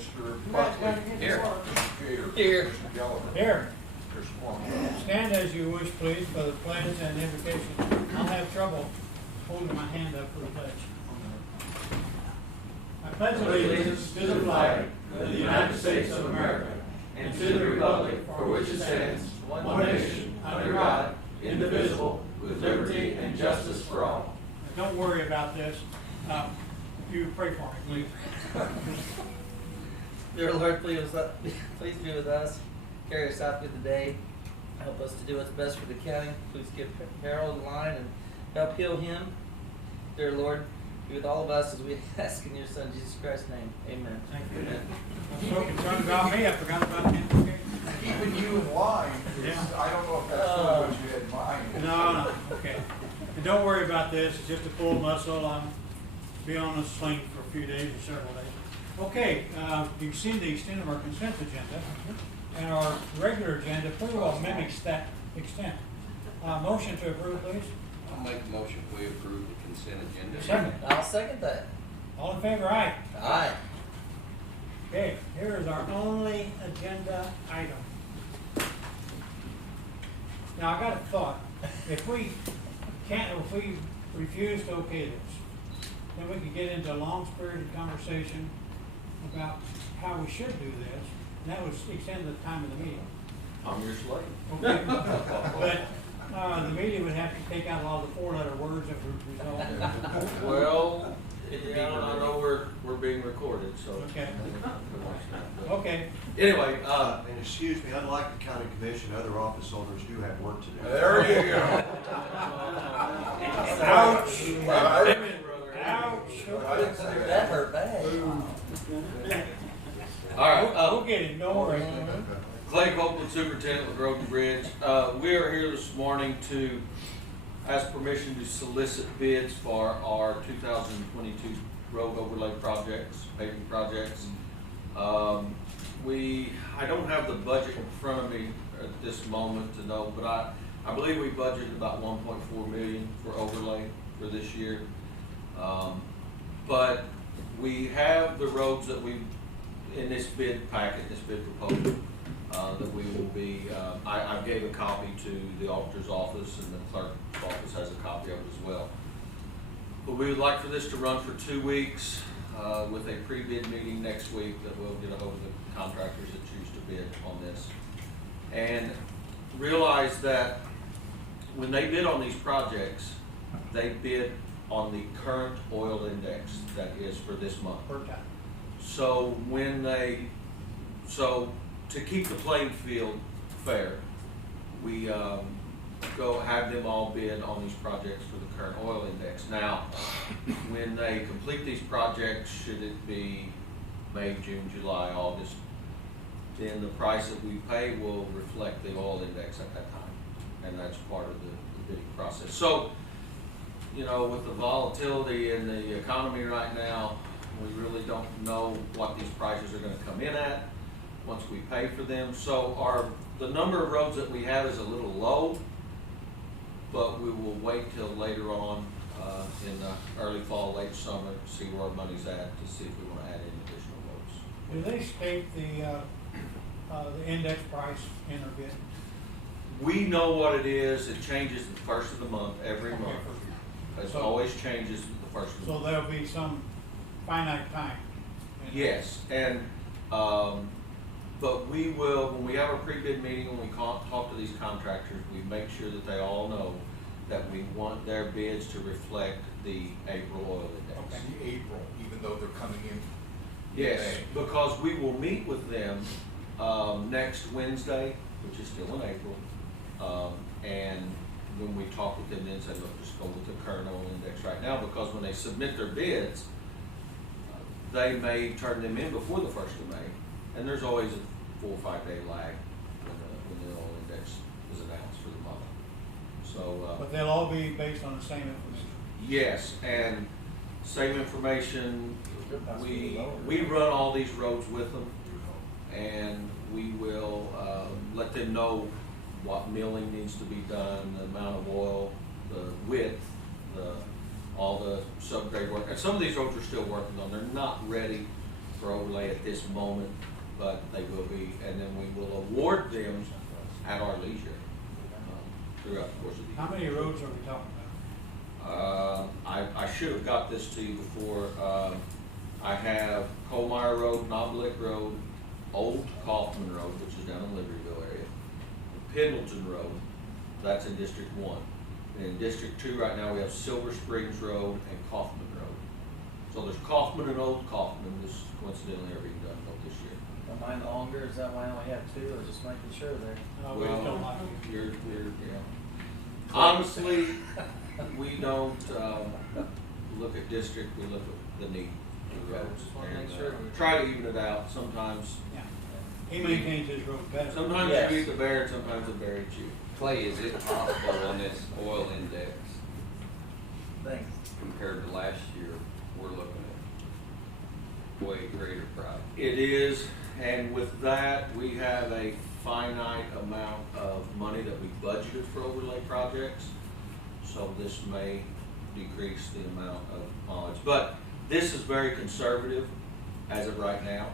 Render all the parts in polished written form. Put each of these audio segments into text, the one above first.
Mr. Matt's Buckley. gotta get Here. to work. Mr. Gator. Here. Mr. Gallagher. Here, Mr. Swan. stand as you wish, please, for the pledge and the invocation. I'll have trouble holding my hand up for the pledge. I pledge allegiance to the flag of the United States of America and to the republic for which it stands, one nation, under God, indivisible, with liberty and justice for all. Now, don't worry about this. You pray for me, please. Dear Lord, please be with us. Carry us out through the day. Help us to do what's best for the county. Please give Harold a line and help heal him. Dear Lord, be with all of us as we ask in your Son, Jesus Christ's name. Amen. Thank you. Amen. I'm so concerned about me, I forgot about the invocation. Keeping you in line, is- Yeah. I don't know if that's really what you had in mind. No, okay. And don't worry about this, it's just a pull muscle. I'll be on a sling for a few days or several days. Okay, you've seen the extent of our consent agenda, and our regular agenda pretty well mimics that extent. Motion to approve, please. I'll make a motion we approve the consent agenda. Second. I'll second that. All in favor, aye. Aye. Okay, here is our only agenda item. Now, I got a thought. If we refuse to okay this, then we could get into a long spirited conversation about how we should do this, and that would extend the time of the meeting. I'm your slave. Okay. But, the meeting would have to take out all the four-letter words that would result. Well, I know we're being recorded, so. Okay. Okay, Anyway, And excuse me, unlike the county commission, other office holders do have work to do. There you go. ouch, Right. ouch. I didn't say That that. hurt bad. all right, We'll get it, don't worry. Clay Copeland, Superintendent with Road and Bridge. We are here this morning to ask permission to solicit bids for our 2022 road overlay projects, paving projects. I don't have the budget in front of me at this moment to know, but I believe we budgeted about 1.4 million for overlay for this year. But we have the roads that we, in this bid packet, this bid proposal, that we will be, I gave a copy to the auditor's office, and the clerk's office has a copy of it as well. But we would like for this to run for 2 weeks, with a pre-bid meeting next week that we'll get a hold of the contractors that choose to bid on this. And realize that when they bid on these projects, they bid on the current oil index that is for this month. Per time. So to keep the playing field fair, we go have them all bid on these projects for the current oil index. Now, when they complete these projects, should it be May, June, July, August, then the price that we pay will reflect the oil index at that time, and that's part of the bidding process. So, you know, with the volatility in the economy right now, we really don't know what these prices are gonna come in at once we pay for them. So the number of roads that we have is a little low, but we will wait till later on, in the early fall, late summer, to see where our money's at, to see if we wanna add any additional roads. Do they state the index price in their bid? We know what it is. It changes the first of the month, every Okay. month. It So- always changes the first of the So month. there'll be some finite time? Yes, and, but we will, when we have our pre-bid meeting, when we talk to these contractors, we make sure that they all know that we want their bids to reflect the April oil index. Okay. The April, even though they're coming in. Yes, May. because we will meet with them, next Wednesday, which is still in April. And when we talk with them, then say, look, just go with the current oil index right now, because when they submit their bids, they may turn them in before the 1st of May, and there's always a 4 or 5 day lag when the oil index is announced for the month. So, But they'll all be based on the same information? yes, and same information, we run all these roads with them, and we will, let them know what milling needs to be done, the amount of oil, the width, all the subgrade work. And some of these roads are still working on, they're not ready for overlay at this moment, but they will be, and then we will award them at our leisure throughout the course of the year. How many roads are we talking about? I should have got this to you before. I have Colmeyer Road, Knobblick Road, Old Kaufman Road, which is down in Libertyville area, Pendleton Road, that's in District 1. And in District 2 right now, we have Silver Springs Road and Kaufman Road. So there's Kaufman and Old Kaufman, this coincidentally are being done both this year. Am I longer? Is that why I only have two, or just making sure there? We just don't like it. You're, yeah. Honestly, we don't, look at district, we look at the need of the roads. Just wanna make And, sure. try to even it out, sometimes, Yeah. He maintains his road better. sometimes Yes. you eat the bear and sometimes the bear eats you. Clay, is it possible on this oil index Thanks. compared to last year, we're looking at way greater price? It is, and with that, we have a finite amount of money that we budgeted for overlay projects. So this may decrease the amount of mileage, but this is very conservative as of right now,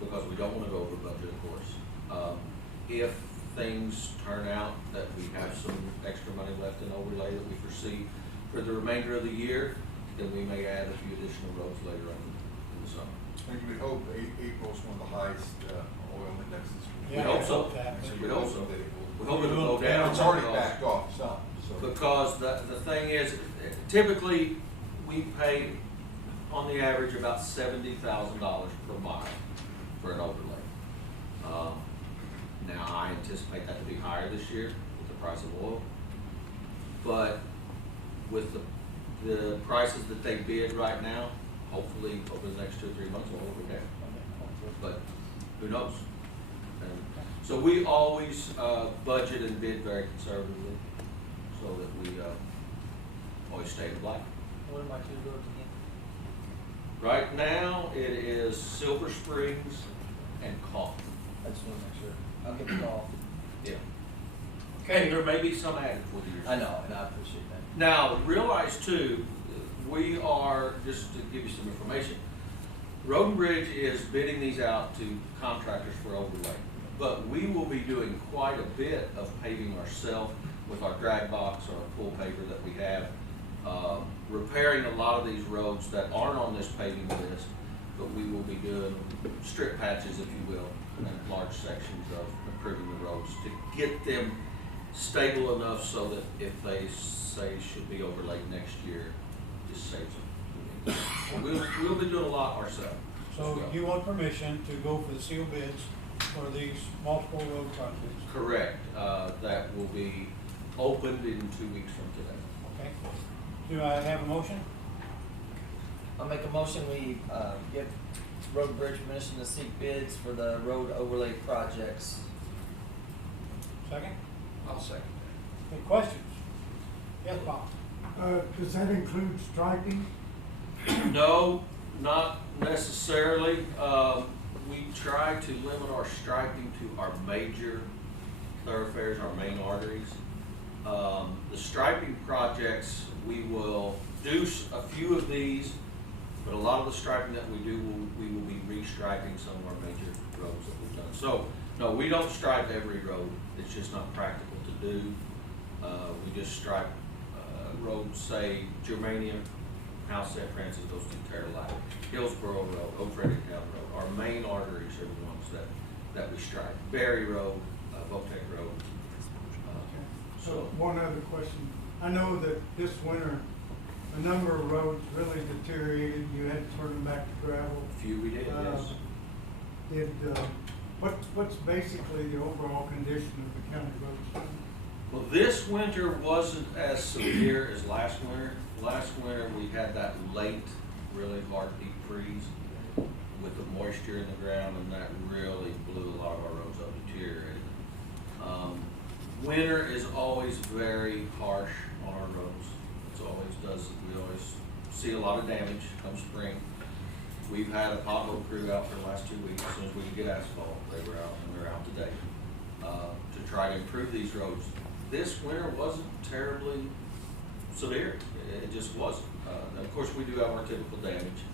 because we don't wanna go over budget, of course. If things turn out that we have some extra money left in overlay that we foresee for the remainder of the year, then we may add a few additional roads later on in the summer. And we hope April's one of the highest oil indexes. We Yeah, hope I so. hope that. We hope so. That it will- We hope it'll go down. It's already because- backed off some, so. Because the thing is, typically, we pay on the average about $70,000 per mile for an overlay. Now, I anticipate that to be higher this year with the price of oil. But with the prices that they bid right now, hopefully over the next 2 or 3 months, we'll go down. But who knows? And so we always budget and bid very conservatively so that we always stay in black. What are my two roads again? Right now, it is Silver Springs and Kaufman. I just wanna make sure. I'll get the call. Yeah. Okay. And there may be some added for the year. I know, and I appreciate that. Now, realize too, we are, just to give you some information, Road and Bridge is bidding these out to contractors for overlay. But we will be doing quite a bit of paving ourselves with our drag box or our pool paver that we have. Repairing a lot of these roads that aren't on this paving list, but we will be doing strip patches, if you will, and large sections of improving the roads to get them stable enough so that if they say should be overlaid next year, just saves them. We'll be doing a lot ourselves. So you want permission to go for the sealed bids for these multiple road projects, Correct, that will be opened in 2 weeks from today. okay? Do I have a motion? I'll make a motion, we, give Road and Bridge permission to seek bids for the road overlay projects. Second? I'll second Any questions? Yes, Bob? Does that include striping? No, not necessarily. We try to limit our striping to our major thoroughfares, our main arteries. The striping projects, we will do a few of these, but a lot of the striping that we do, we will be restriping some of our major roads that we've done. So, no, we don't stripe every road. It's just not practical to do. We just stripe roads, say Germanium, House St. Francis, those two Terralite, Hillsborough Road, Old Fredericktown Road. Our main arteries are the ones that we stripe. Berry Road, Votech Road. So one other question. I know that this winter, a number of roads really deteriorated. You had to turn them back to gravel. A few we did, yes. What's basically the overall condition of the county roads? Well, this winter wasn't as severe as last winter. Last winter, we had that late, really hard deep freeze with the moisture in the ground, and that really blew a lot of our roads up, deteriorated. Winter is always very harsh on our roads. It always does. We always see a lot of damage come spring. We've had a pothole crew out for the last 2 weeks. As soon as we could get asphalt, they were out, and they're out today to try to improve these roads. This winter wasn't terribly severe. It just wasn't. And of course, we do have our typical damage,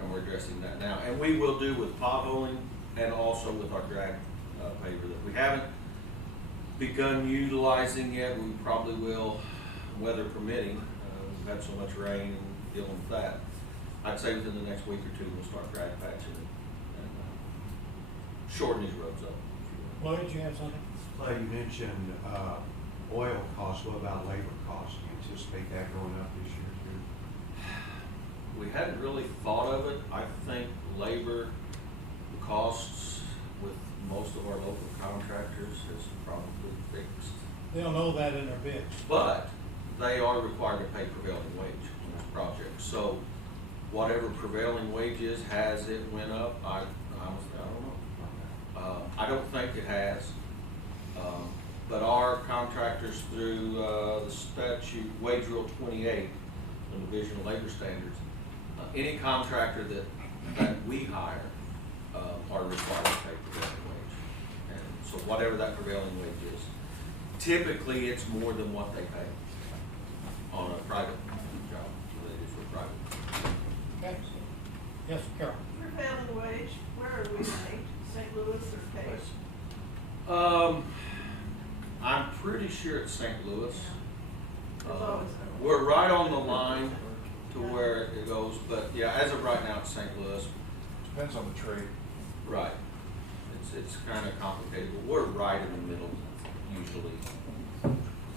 and we're addressing that now. And we will do with potholing and also with our drag paver that we haven't begun utilizing yet. We probably will, weather permitting. We've had so much rain and dealing with that. I'd say within the next week or two, we'll start drag patching and shorten these roads up. Lloyd, you have something? You mentioned, oil costs. What about labor costs? Do you anticipate that going up this year too? We hadn't really thought of it. I think labor costs with most of our local contractors is probably fixed. They'll know that in their bids. But they are required to pay prevailing wage on this project. So whatever prevailing wage is, has it went up? I honestly, I don't know. I don't think it has. But our contractors through the statute, Wage Rule 28, the Division of Labor Standards, any contractor that we hire are required to pay prevailing wage. And so whatever that prevailing wage is, typically it's more than what they pay on a private job, than it is for private. Okay. Yes, Carol? Prevailing wage, where are we paid? St. Louis or Case? I'm pretty sure it's St. Louis. There's always a- We're right on the line to where it goes, but yeah, as of right now, it's St. Louis. Depends on the trade. Right. It's kind of complicated, but we're right in the middle usually.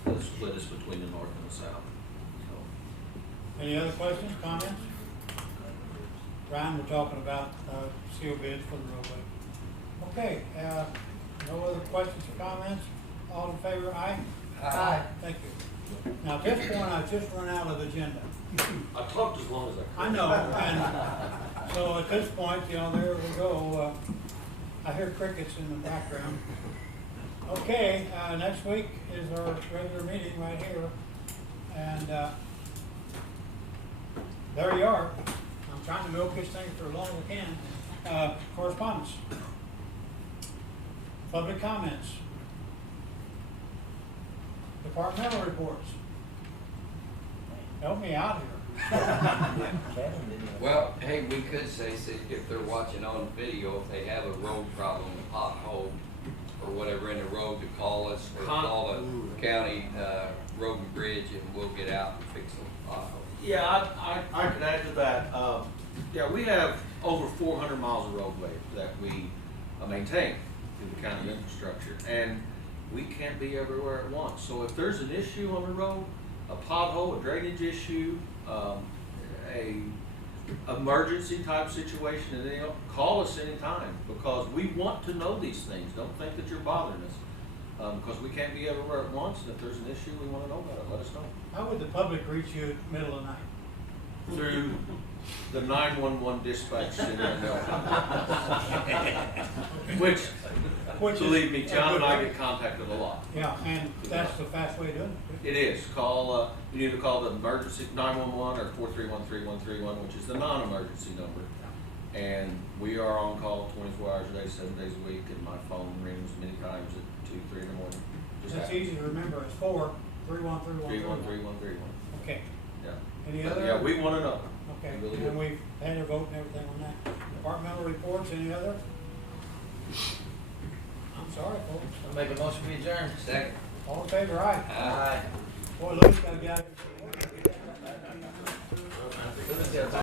The split is between the north and the south. So, Any other questions, comments? Ryan, we're talking about seal bids for the roadway. Okay, no other questions or comments? All in favor, aye? Aye. Thank you. Now, at this point, I've just run out of agenda. I talked as long as I could. I know, and so at this point, you know, there we go. I hear crickets in the background. Okay, next week is our regular meeting right here. And there you are. I'm trying to milk this thing for as long as I can. Correspondence. Public comments. Departmental reports. Help me out here. Well, hey, we could say, if they're watching on video, if they have a road problem, a pothole, or whatever in the road, to call us, or call the county, road and bridge, and we'll get out and fix the pothole. yeah, I could add to that. Yeah, we have over 400 miles of roadway that we maintain through the county infrastructure, and we can't be everywhere at once. So if there's an issue on the road, a pothole, a drainage issue, a emergency type situation, and then call us anytime, because we want to know these things. Don't think that you're bothering us, because we can't be everywhere at once. And if there's an issue, we want to know about it. Let us know How would the public reach you at middle of the night? through the 911 dispatch center in Milton. Which, believe me, John and I get contacted a lot. Yeah, and that's the fast way of doing it. It is. Call, you need to call the emergency 911 or 431-3131, which is the non-emergency number. And we are on call 24 hours a day, 7 days a week, and my phone rings many times at 2, 3 in the morning. Just That's happens. easy to remember. It's 4313131. 313131. Okay. Yeah. Any But other? yeah, we want to know. Okay, We really and do. we've had a vote and everything on that. Departmental reports, any other? I'm sorry, folks. I'll make a motion to adjourn. Second. All in favor, aye? Aye. Boy, Lou's gotta get out of here.